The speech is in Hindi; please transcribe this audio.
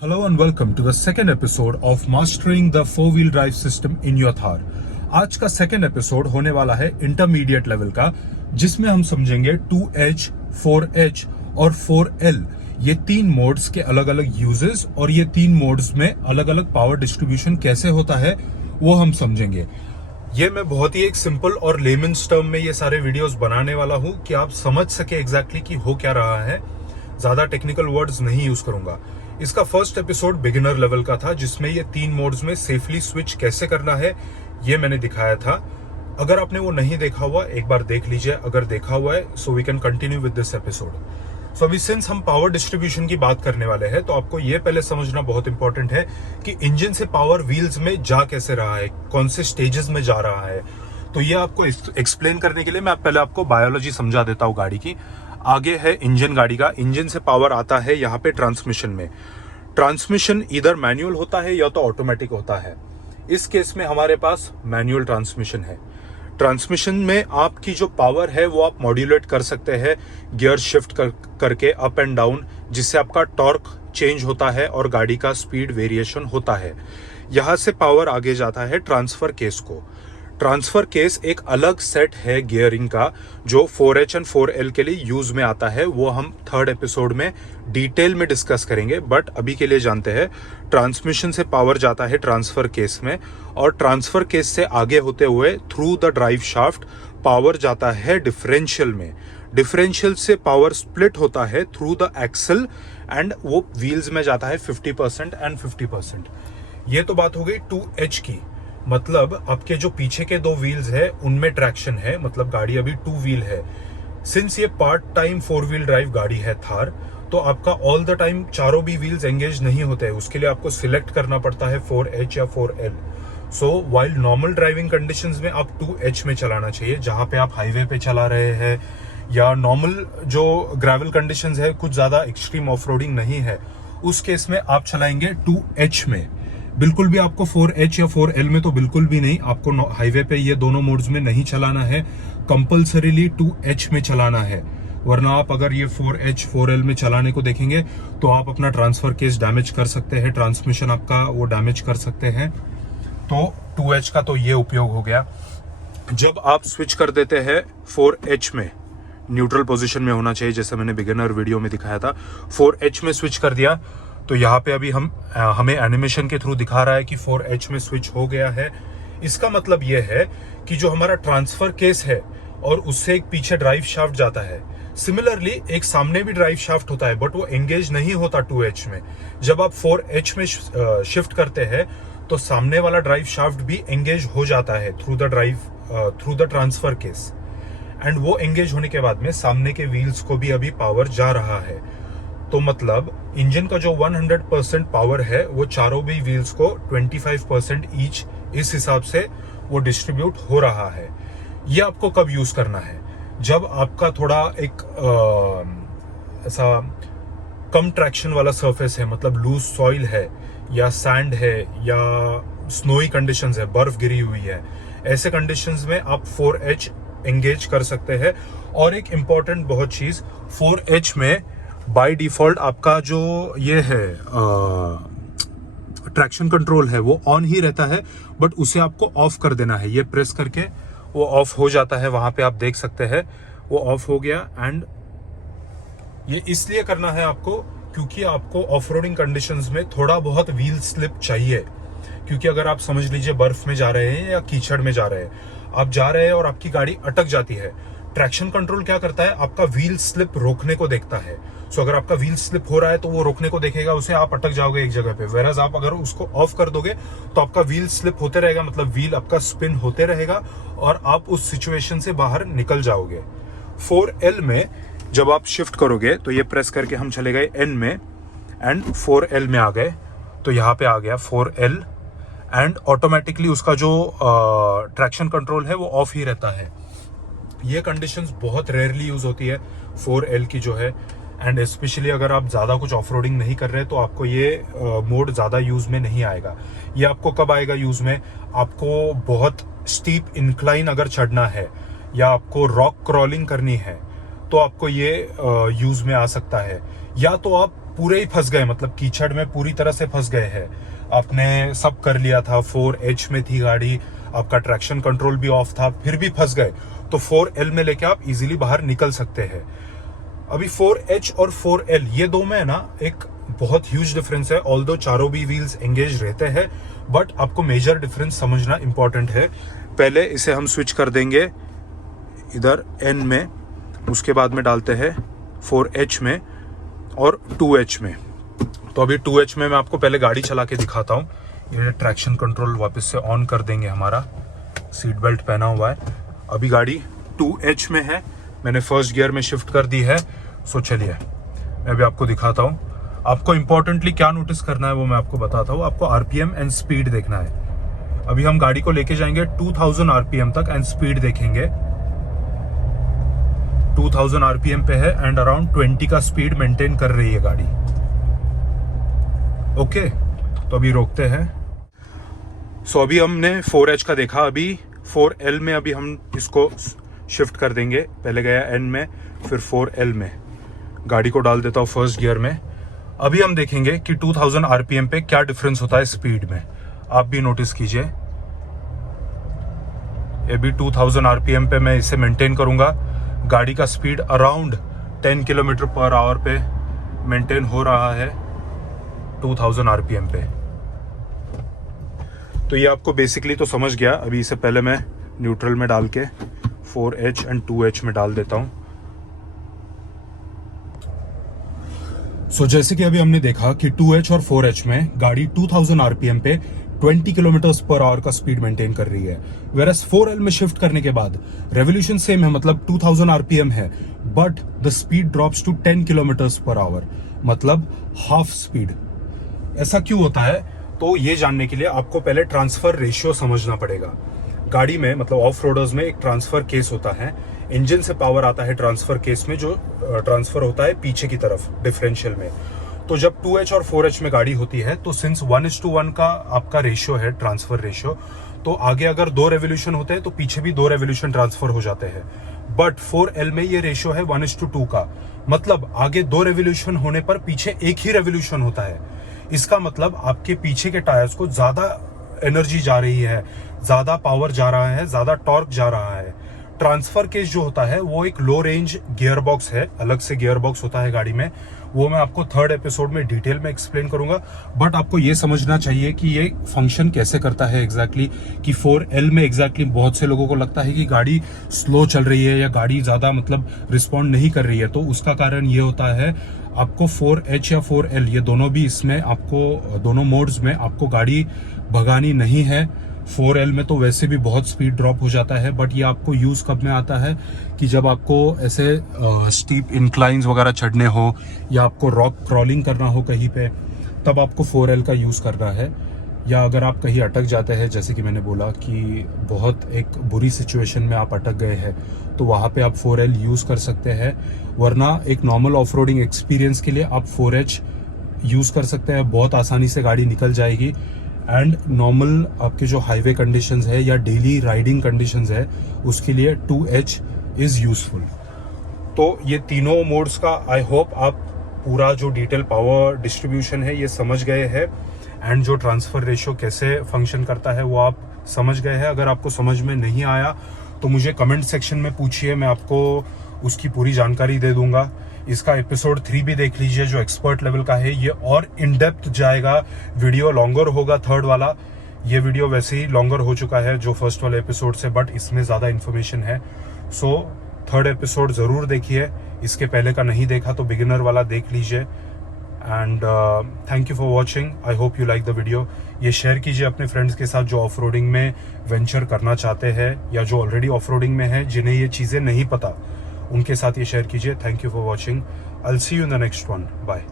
Hello and welcome to the second episode of Mastering the Four-Wheel Drive System in your Thar। आज का सेकेंड एपिसोड होने वाला है इंटरमीडिएट लेवल का, जिसमें हम समझेंगे 2H, 4H और 4L ये तीन मोड्स के अलग अलग यूजेस और ये तीन मोड्स में अलग अलग पावर डिस्ट्रीब्यूशन कैसे होता है वो हम समझेंगे। ये मैं बहुत ही एक सिंपल और लेमन्स टर्म में ये सारे वीडियोस बनाने वाला हूं कि आप समझ सके एग्जैक्टली कि हो क्या रहा है। ज्यादा टेक्निकल वर्ड्स नहीं यूज करूंगा। इसका फर्स्ट एपिसोड बिगिनर लेवल का था, जिसमें ये तीन मोड्स में सेफली स्विच कैसे करना है ये मैंने दिखाया था। अगर आपने वो नहीं देखा हुआ एक बार देख लीजिए, अगर देखा हुआ है so we can continue with this episode. So अभी सिंस हम पावर डिस्ट्रीब्यूशन की बात करने वाले हैं तो आपको ये पहले समझना बहुत इंपॉर्टेंट है कि इंजन से पावर व्हील्स में जा कैसे रहा है, कौन से स्टेजेस में जा रहा है। तो ये आपको एक्सप्लेन करने के लिए मैं पहले आपको बायोलॉजी समझा देता हूँ गाड़ी की। आगे है इंजन गाड़ी का, इंजन से पावर आता है यहाँ पे ट्रांसमिशन में। ट्रांसमिशन इधर मैनुअल होता है या तो ऑटोमेटिक होता है। इस केस में हमारे पास मैनुअल ट्रांसमिशन है। ट्रांसमिशन में आपकी जो पावर है वो आप मॉड्यूलेट कर सकते हैं गियर शिफ्ट करके अप एंड डाउन, जिससे आपका टॉर्क चेंज होता है और गाड़ी का स्पीड वेरिएशन होता है। यहाँ से पावर आगे जाता है ट्रांसफर केस को। ट्रांसफर केस एक अलग सेट है गियरिंग का जो 4H एंड 4L के लिए यूज में आता है। वो हम थर्ड एपिसोड में डिटेल में डिस्कस करेंगे, बट अभी के लिए जानते हैं ट्रांसमिशन से पावर जाता है ट्रांसफर केस में, और ट्रांसफर केस से आगे होते हुए through the drive shaft power जाता है डिफरेंशियल में। डिफरेंशियल से पावर स्प्लिट होता है थ्रू द एक्सल एंड वो व्हील्स में जाता है 50% एंड 50%। ये तो बात हो गई 2H की, मतलब आपके जो पीछे के दो व्हील्स है उनमें ट्रैक्शन है, मतलब गाड़ी अभी 2 व्हील है। सिंस ये पार्ट टाइम 4 व्हील ड्राइव गाड़ी है थार, तो आपका ऑल द टाइम चारों भी व्हील्स एंगेज नहीं होते हैं। उसके लिए आपको सिलेक्ट करना पड़ता है 4H या 4L। So while normal driving conditions में आप 2H में चलाना चाहिए, जहां पे आप हाईवे पे चला रहे हैं या नॉर्मल जो ग्रेवल कंडीशंस है, कुछ ज्यादा एक्सट्रीम ऑफ रोडिंग नहीं है, उस केस में आप चलाएंगे 2H में। बिल्कुल भी आपको 4H या 4L में तो बिल्कुल भी नहीं, आपको हाईवे पे ये दोनों मोड्स में नहीं चलाना है। कंपल्सरीली 2H में चलाना है, वरना आप अगर ये 4H 4L में चलाने को देखेंगे तो आप अपना ट्रांसफर केस डैमेज कर सकते हैं, ट्रांसमिशन आपका वो डैमेज कर सकते हैं। तो 2H का तो ये उपयोग हो गया। जब आप स्विच कर देते हैं 4H में, न्यूट्रल पोजीशन में होना चाहिए, जैसे मैंने बिगिनर वीडियो में दिखाया था। 4H में स्विच कर दिया तो यहाँ पे अभी हमें एनिमेशन के थ्रू दिखा रहा है कि 4H में स्विच हो गया है। इसका मतलब ये है कि जो हमारा ट्रांसफर केस है और उससे एक पीछे ड्राइव शाफ्ट जाता है, सिमिलरली एक सामने भी ड्राइव शाफ्ट होता है, बट वो एंगेज नहीं होता 2H में। जब आप 4H में शिफ्ट करते हैं तो सामने वाला ड्राइव शाफ्ट भी एंगेज हो जाता है through the transfer case, and वो एंगेज होने के बाद में सामने के व्हील्स को भी अभी पावर जा रहा है। तो मतलब इंजन का जो 100% पावर है वो चारों भी व्हील्स को 25% ईच, इस हिसाब से वो डिस्ट्रीब्यूट हो रहा है। ये आपको कब यूज करना है? जब आपका थोड़ा एक ऐसा कम ट्रैक्शन वाला सरफेस है, मतलब लूज सॉइल है या सैंड है या स्नोई कंडीशंस है, बर्फ गिरी हुई है, ऐसे कंडीशंस में आप 4H एंगेज कर सकते हैं। और एक इंपॉर्टेंट बहुत चीज, 4H में बाय डिफॉल्ट आपका जो ये है ट्रैक्शन कंट्रोल है वो ऑन ही रहता है, बट उसे आपको ऑफ कर देना है। ये प्रेस करके वो ऑफ हो जाता है, वहां पे आप देख सकते हैं वो ऑफ हो गया। एंड ये इसलिए करना है आपको क्योंकि आपको ऑफ रोडिंग कंडीशंस में थोड़ा बहुत व्हील स्लिप चाहिए। क्योंकि अगर आप समझ लीजिए बर्फ में जा रहे हैं या कीचड़ में जा रहे हैं, आप जा रहे हैं और आपकी गाड़ी अटक जाती है, ट्रैक्शन कंट्रोल क्या करता है, आपका व्हील स्लिप रोकने को देखता है। सो अगर आपका व्हील स्लिप हो रहा है तो वो रोकने को देखेगा उसे, आप अटक जाओगे एक जगह पे। वेराज आप अगर उसको ऑफ कर दोगे तो आपका व्हील स्लिप होते रहेगा, मतलब व्हील आपका स्पिन होते रहेगा और आप उस सिचुएशन से बाहर निकल जाओगे। 4L में जब आप शिफ्ट करोगे तो ये प्रेस करके हम चले गए N में एंड 4L में आ गए, तो यहाँ पे आ गया 4L एंड ऑटोमेटिकली उसका जो ट्रैक्शन कंट्रोल है वो ऑफ ही रहता है। ये कंडीशंस बहुत रेयरली यूज होती है 4L की जो है, एंड स्पेशली अगर आप ज़्यादा कुछ ऑफ रोडिंग नहीं कर रहे तो आपको ये मोड ज़्यादा यूज़ में नहीं आएगा। ये आपको कब आएगा यूज़ में? आपको बहुत स्टीप इंक्लाइन अगर चढ़ना है या आपको रॉक क्रॉलिंग करनी है तो आपको ये यूज़ में आ सकता है। या तो आप पूरे ही फंस गए, मतलब कीचड़ में पूरी तरह से फंस गए हैं। आपने सब कर लिया था, 4H में थी गाड़ी, आपका ट्रैक्शन कंट्रोल भी ऑफ था, फिर भी फंस गए, तो 4L में लेके आप इजीली बाहर निकल सकते हैं। अभी 4H और 4L ये दो में ना एक बहुत ह्यूज डिफरेंस है। ऑल्दो चारों भी व्हील्स एंगेज रहते हैं, बट आपको मेजर डिफरेंस समझना इंपॉर्टेंट है। पहले इसे हम स्विच कर देंगे इधर N में, उसके बाद में डालते हैं 4H में और 2H में। तो अभी 2H में मैं आपको पहले गाड़ी चला के दिखाता हूँ। ये ट्रैक्शन कंट्रोल वापस से ऑन कर देंगे, हमारा सीट बेल्ट पहना हुआ है। अभी गाड़ी 2H में है, मैंने फर्स्ट गियर में शिफ्ट कर दी है। सो चलिए मैं अभी आपको दिखाता हूँ। आपको इंपॉर्टेंटली क्या नोटिस करना है वो मैं आपको बताता हूँ। आपको RPM एंड स्पीड देखना है। अभी हम गाड़ी को लेके जाएंगे 2000 RPM तक एंड स्पीड देखेंगे। 2000 RPM पे है एंड अराउंड 20 का स्पीड मेंटेन कर रही है गाड़ी। ओके, तो अभी रोकते हैं। सो अभी हमने 4H का देखा, अभी 4L में अभी हम इसको शिफ्ट कर देंगे। पहले गया N में, फिर 4L में। गाड़ी को डाल देता हूँ फर्स्ट गियर में। अभी हम देखेंगे कि 2000 RPM पे क्या डिफरेंस होता है स्पीड में। आप भी नोटिस कीजिए, ये भी 2000 RPM पे मैं इसे मेंटेन करूंगा। गाड़ी का speed around 10 kilometre per our पे मेंटेन हो रहा है 2000 RPM पे। तो ये आपको बेसिकली तो समझ गया। अभी इसे पहले मैं न्यूट्रल में डाल के 4H एंड 2H में डाल देता हूं। सो जैसे कि अभी हमने देखा कि 2H और 4H में गाड़ी 2000 RPM पे 20 किलोमीटर पर आवर का स्पीड मेंटेन कर रही है। वेरस 4L में शिफ्ट करने के बाद रेवोल्यूशन सेम है, मतलब 2000 RPM है, but the speed drops to 10 kilometre per hour, मतलब हाफ स्पीड। ऐसा क्यों होता है? तो ये जानने के लिए आपको पहले ट्रांसफर रेशियो समझना पड़ेगा। गाड़ी में, मतलब ऑफ रोडर्स में, एक ट्रांसफर केस होता है। इंजन से पावर आता है ट्रांसफर केस में, जो ट्रांसफर होता है पीछे की तरफ डिफरेंशियल में। तो जब 2H और 4H में गाड़ी होती है तो सिंस 1:1 का आपका रेशियो है, ट्रांसफर रेशियो, तो आगे अगर 2 रेवोल्यूशन होते हैं तो पीछे भी 2 रेवोल्यूशन ट्रांसफर हो जाते हैं। बट 4L में ये रेशियो है 1:2 का, मतलब आगे 2 रेवोल्यूशन होने पर पीछे एक ही रेवोल्यूशन होता है। इसका मतलब आपके पीछे के टायर्स को ज्यादा एनर्जी जा रही है, ज्यादा पावर जा रहा है, ज्यादा टॉर्क जा रहा है। ट्रांसफर केस जो होता है वो एक लो रेंज गियर बॉक्स है, अलग से गियर बॉक्स होता है गाड़ी में। वो मैं आपको 3rd एपिसोड में डिटेल में एक्सप्लेन करूंगा। बट आपको ये समझना चाहिए कि ये फंक्शन कैसे करता है एग्जैक्टली, कि 4L में एग्जैक्टली बहुत से लोगों को लगता है कि गाड़ी स्लो चल रही है या गाड़ी ज्यादा मतलब रिस्पॉन्ड नहीं कर रही है। तो उसका कारण ये होता है, आपको 4H या 4L ये दोनों भी, इसमें आपको दोनों मोड्स में आपको गाड़ी भगानी नहीं है। 4L में तो वैसे भी बहुत स्पीड ड्रॉप हो जाता है, बट ये आपको यूज कब में आता है कि जब आपको ऐसे स्टीप इंक्लाइंस वगैरह चढ़ने हो या आपको रॉक क्रॉलिंग करना हो कहीं पे, तब आपको 4L का यूज करना है। या अगर आप कहीं अटक जाते हैं, जैसे कि मैंने बोला कि बहुत एक बुरी सिचुएशन में आप अटक गए हैं, तो वहाँ पे आप 4L यूज कर सकते हैं। वरना एक नॉर्मल ऑफ रोडिंग एक्सपीरियंस के लिए आप 4H यूज कर सकते हैं, बहुत आसानी से गाड़ी निकल जाएगी। एंड नॉर्मल आपके जो हाईवे कंडीशंस है या डेली राइडिंग कंडीशंस है, उसके लिए 2H इज यूजफुल। तो ये तीनों मोड्स का आई होप आप पूरा जो डिटेल पावर डिस्ट्रीब्यूशन है ये समझ गए हैं, एंड जो ट्रांसफर रेशियो कैसे फंक्शन करता है वो आप समझ गए हैं। अगर आपको समझ में नहीं आया तो मुझे कमेंट सेक्शन में पूछिए, मैं आपको उसकी पूरी जानकारी दे दूंगा। इसका एपिसोड 3 भी देख लीजिए जो एक्सपर्ट लेवल का है, ये और इन डेप्थ जाएगा। वीडियो लॉन्गर होगा 3rd वाला। ये वीडियो वैसे ही लॉन्गर हो चुका है जो फर्स्ट वाले एपिसोड से, बट इसमें ज़्यादा इन्फॉर्मेशन है। सो 3rd एपिसोड ज़रूर देखिए, इसके पहले का नहीं देखा तो बिगिनर वाला देख लीजिए। And thank you for watching, I hope you like the video. ये शेयर कीजिए अपने फ्रेंड्स के साथ जो ऑफ रोडिंग में वेंचर करना चाहते हैं या जो ऑलरेडी ऑफ रोडिंग में है, जिन्हें ये चीज़ें नहीं पता, उनके साथ ये शेयर कीजिए। Thank you for watching, I will see you in the next one, bye.